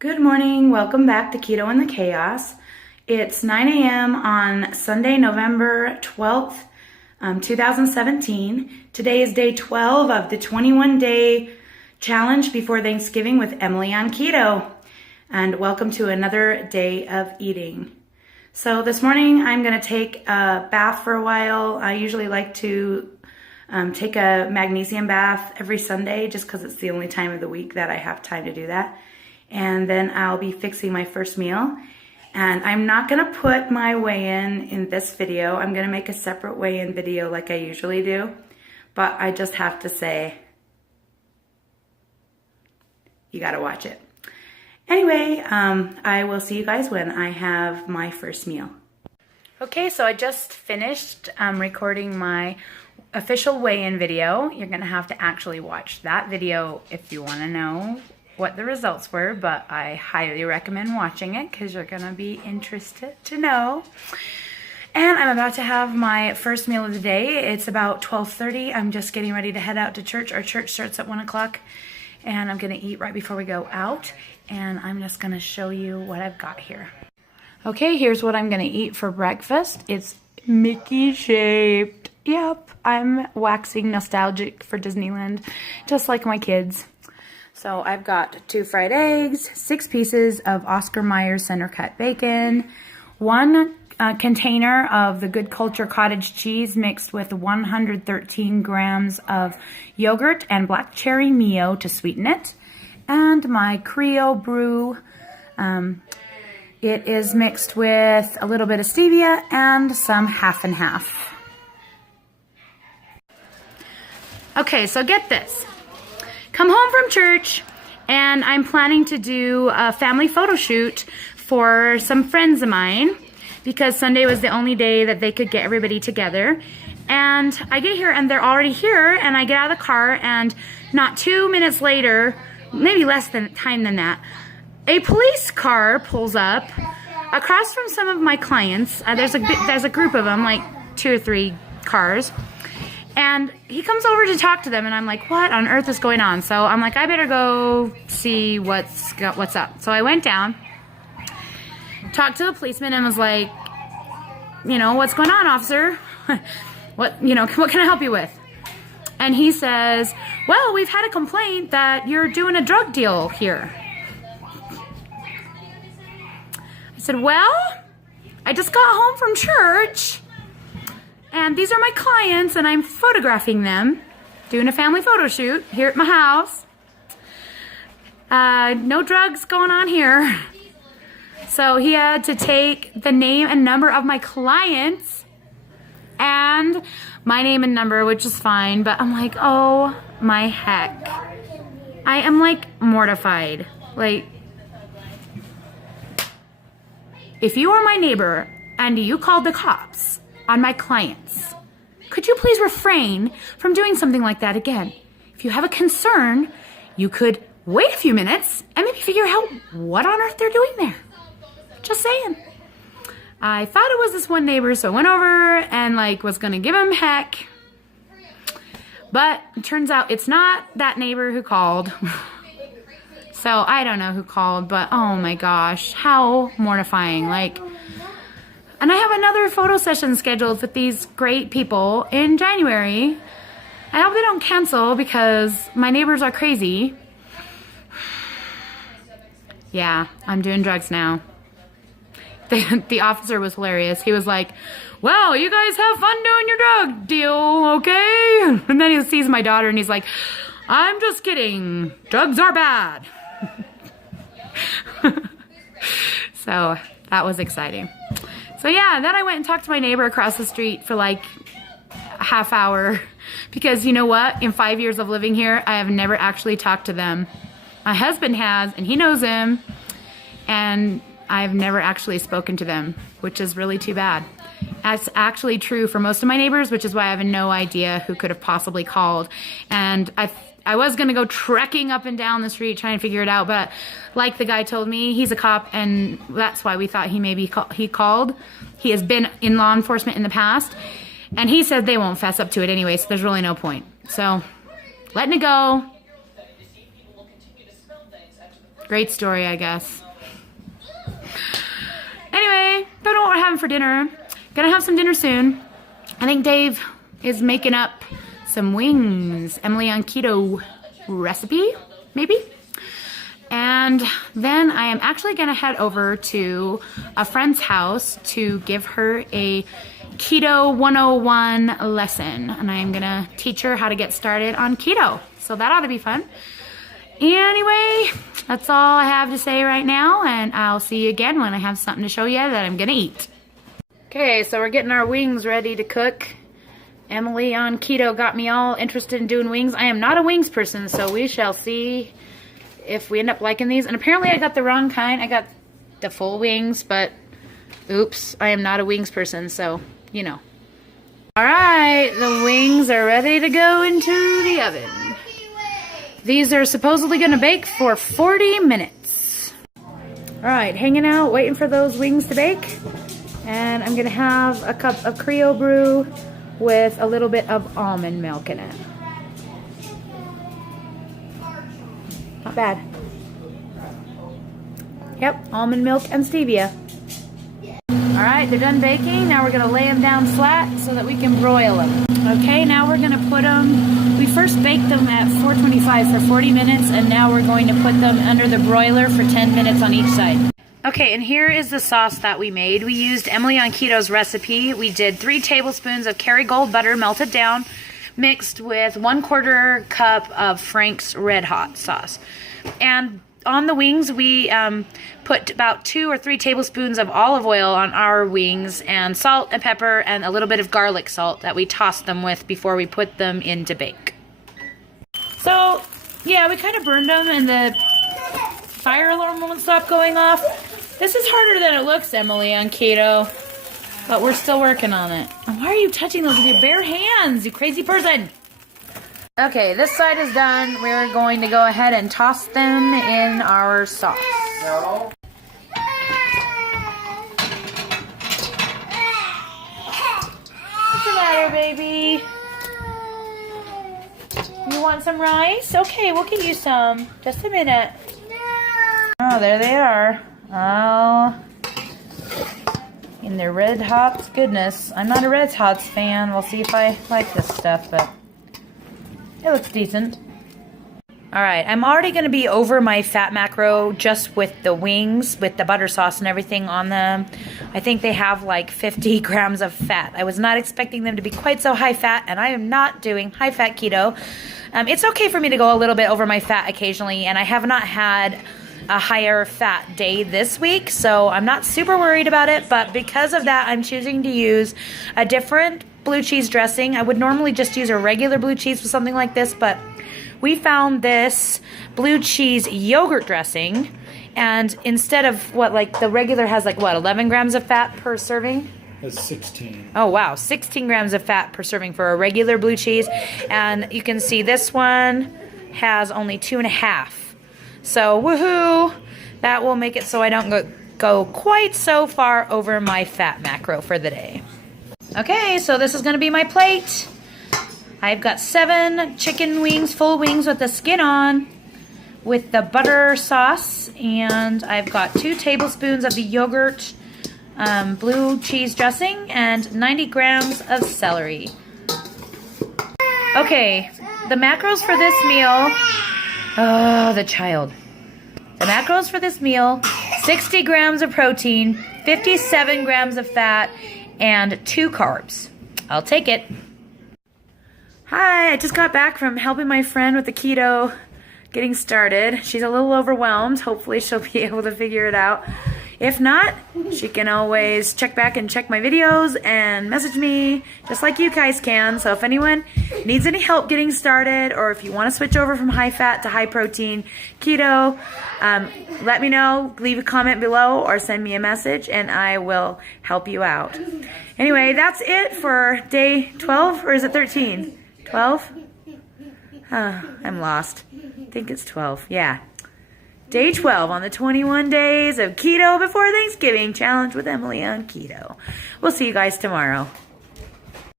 Good morning, welcome back to Keto and the Chaos. It's 9 a.m. on Sunday, November 12th, 2017. Today is day 12 of the 21-day challenge before Thanksgiving with Emily on Keto. And welcome to another day of eating. So this morning I'm going to take a bath for a while. I usually like to take a magnesium bath every Sunday just because it's the only time of the week that I have time to do that. And then I'll be fixing my first meal. And I'm not gonna put my weigh-in in this video. I'm gonna make a separate weigh-in video like I usually do. But I just have to say, you gotta watch it. Anyway, I will see you guys when I have my first meal. Okay, so I just finished recording my official weigh-in video. You're gonna have to actually watch that video if you wanna know what the results were, but I highly recommend watching it because you're gonna be interested to know. And I'm about to have my first meal of the day. It's about 12:30. I'm just getting ready to head out to church. Our church starts at 1 o'clock, and I'm gonna eat right before we go out. And I'm just gonna show you what I've got here. Okay, here's what I'm gonna eat for breakfast. It's Mickey shaped. Yep, I'm waxing nostalgic for Disneyland, just like my kids. So I've got 2 fried eggs, 6 pieces of Oscar Mayer center cut bacon, 1 container of the Good Culture cottage cheese mixed with 113 grams of yogurt and black cherry Mio to sweeten it, and my Crio Bru. It is mixed with a little bit of stevia and some half and half. Okay, so get this. Come home from church, and I'm planning to do a family photo shoot for some friends of mine because Sunday was the only day that they could get everybody together. And I get here, and they're already here, and I get out of the car, and not 2 minutes later, maybe less time than that, a police car pulls up across from some of my clients. There's a group of them, like 2 or 3 cars. And he comes over to talk to them, and I'm like, what on earth is going on? So I'm like, I better go see what's up. So I went down, talked to the policeman, and was like, you know, what's going on, officer? What can I help you with? And he says, well, we've had a complaint that you're doing a drug deal here. I said, well, I just got home from church, and these are my clients, and I'm photographing them, doing a family photo shoot here at my house. No drugs going on here. So he had to take the name and number of my clients and my name and number, which is fine, but I'm like, oh my heck. I am like mortified. Like, if you are my neighbor and you called the cops on my clients, could you please refrain from doing something like that again? If you have a concern, you could wait a few minutes and maybe figure out what on earth they're doing there. Just saying. I thought it was this one neighbor, so I went over and was gonna give him heck. But it turns out it's not that neighbor who called. So I don't know who called, but oh my gosh, how mortifying. And I have another photo session scheduled with these great people in January. I hope they don't cancel because my neighbors are crazy. Yeah, I'm doing drugs now. The officer was hilarious. He was like, well, you guys have fun doing your drug deal, okay? And then he sees my daughter and he's like, I'm just kidding. Drugs are bad. So that was exciting. So yeah, then I went and talked to my neighbor across the street for a half hour because you know what? In 5 years of living here, I have never actually talked to them. My husband has, and he knows him, and I've never actually spoken to them, which is really too bad. That's actually true for most of my neighbors, which is why I have no idea who could have possibly called. And I was gonna go trekking up and down the street trying to figure it out, but like the guy told me, he's a cop, and that's why we thought he called. He has been in law enforcement in the past, and he said they won't fess up to it anyway, so there's really no point. So, letting it go. Great story, I guess. Anyway, don't know what we're having for dinner. Gonna have some dinner soon. I think Dave is making up some wings. Emily on keto recipe, maybe? And then I am actually gonna head over to a friend's house to give her a Keto 101 lesson. And I'm gonna teach her how to get started on keto. So that ought to be fun. Anyway, that's all I have to say right now, and I'll see you again when I have something to show you that I'm gonna eat. Okay, so we're getting our wings ready to cook. Emily on keto got me all interested in doing wings. I am not a wings person, so we shall see if we end up liking these. And apparently I got the wrong kind. I got the full wings, but oops, I am not a wings person, so you know. Alright, the wings are ready to go into the oven. These are supposedly going to bake for 40 minutes. Alright, hanging out, waiting for those wings to bake. And I'm going to have a cup of Crio Bru with a little bit of almond milk in it. Not bad. Yep, almond milk and stevia. Alright, they're done baking. Now we're going to lay them down flat so that we can broil them. Okay, now we're going to put them, we first baked them at 425 for 40 minutes, and now we're going to put them under the broiler for 10 minutes on each side. Okay, and here is the sauce that we made. We used Emily on Keto's recipe. We did 3 tablespoons of Kerrygold butter melted down, mixed with 1/4 cup of Frank's Red Hot sauce. And on the wings, we put about 2 or 3 tablespoons of olive oil on our wings, and salt and pepper and a little bit of garlic salt that we tossed them with before we put them in to bake. So, yeah, we kind of burned them and the fire alarm won't stop going off. This is harder than it looks, Emily, on keto, but we're still working on it. And why are you touching those with your bare hands, you crazy person? Okay, this side is done. We're going to go ahead and toss them in our sauce. No. What's the matter, baby? You want some rice? Okay, we'll get you some. Just a minute. Oh, there they are. Oh, in their Red Hots goodness. I'm not a Red Hots fan. We'll see if I like this stuff, but it looks decent. Alright, I'm already going to be over my fat macro just with the wings, with the butter sauce and everything on them. I think they have like 50 grams of fat. I was not expecting them to be quite so high fat, and I am not doing high fat keto. It's okay for me to go a little bit over my fat occasionally, and I have not had a higher fat day this week, so I'm not super worried about it, but because of that, I'm choosing to use a different blue cheese dressing. I would normally just use a regular blue cheese with something like this, but we found this blue cheese yogurt dressing, and instead of what, like the regular has like what, 11 grams of fat per serving? That's 16. Oh wow, 16 grams of fat per serving for a regular blue cheese, and you can see this one has only 2.5. So woohoo! That will make it so I don't go quite so far over my fat macro for the day. Okay, so this is going to be my plate. I've got 7 chicken wings, full wings with the skin on, with the butter sauce, and I've got 2 tablespoons of the yogurt blue cheese dressing, and 90 grams of celery. Okay, the macros for this meal, oh, the child. The macros for this meal, 60 grams of protein, 57 grams of fat, and 2 carbs. I'll take it. Hi, I just got back from helping my friend with the keto getting started. She's a little overwhelmed. Hopefully she'll be able to figure it out. If not, she can always check back and check my videos and message me just like you guys can. So if anyone needs any help getting started, or if you want to switch over from high fat to high protein keto, let me know. Leave a comment below or send me a message and I will help you out. Anyway, that's it for day 12, or is it 13? 12? I'm lost. I think it's 12. Yeah. Day 12 on the 21 days of Keto Before Thanksgiving Challenge with Emily on Keto. We'll see you guys tomorrow.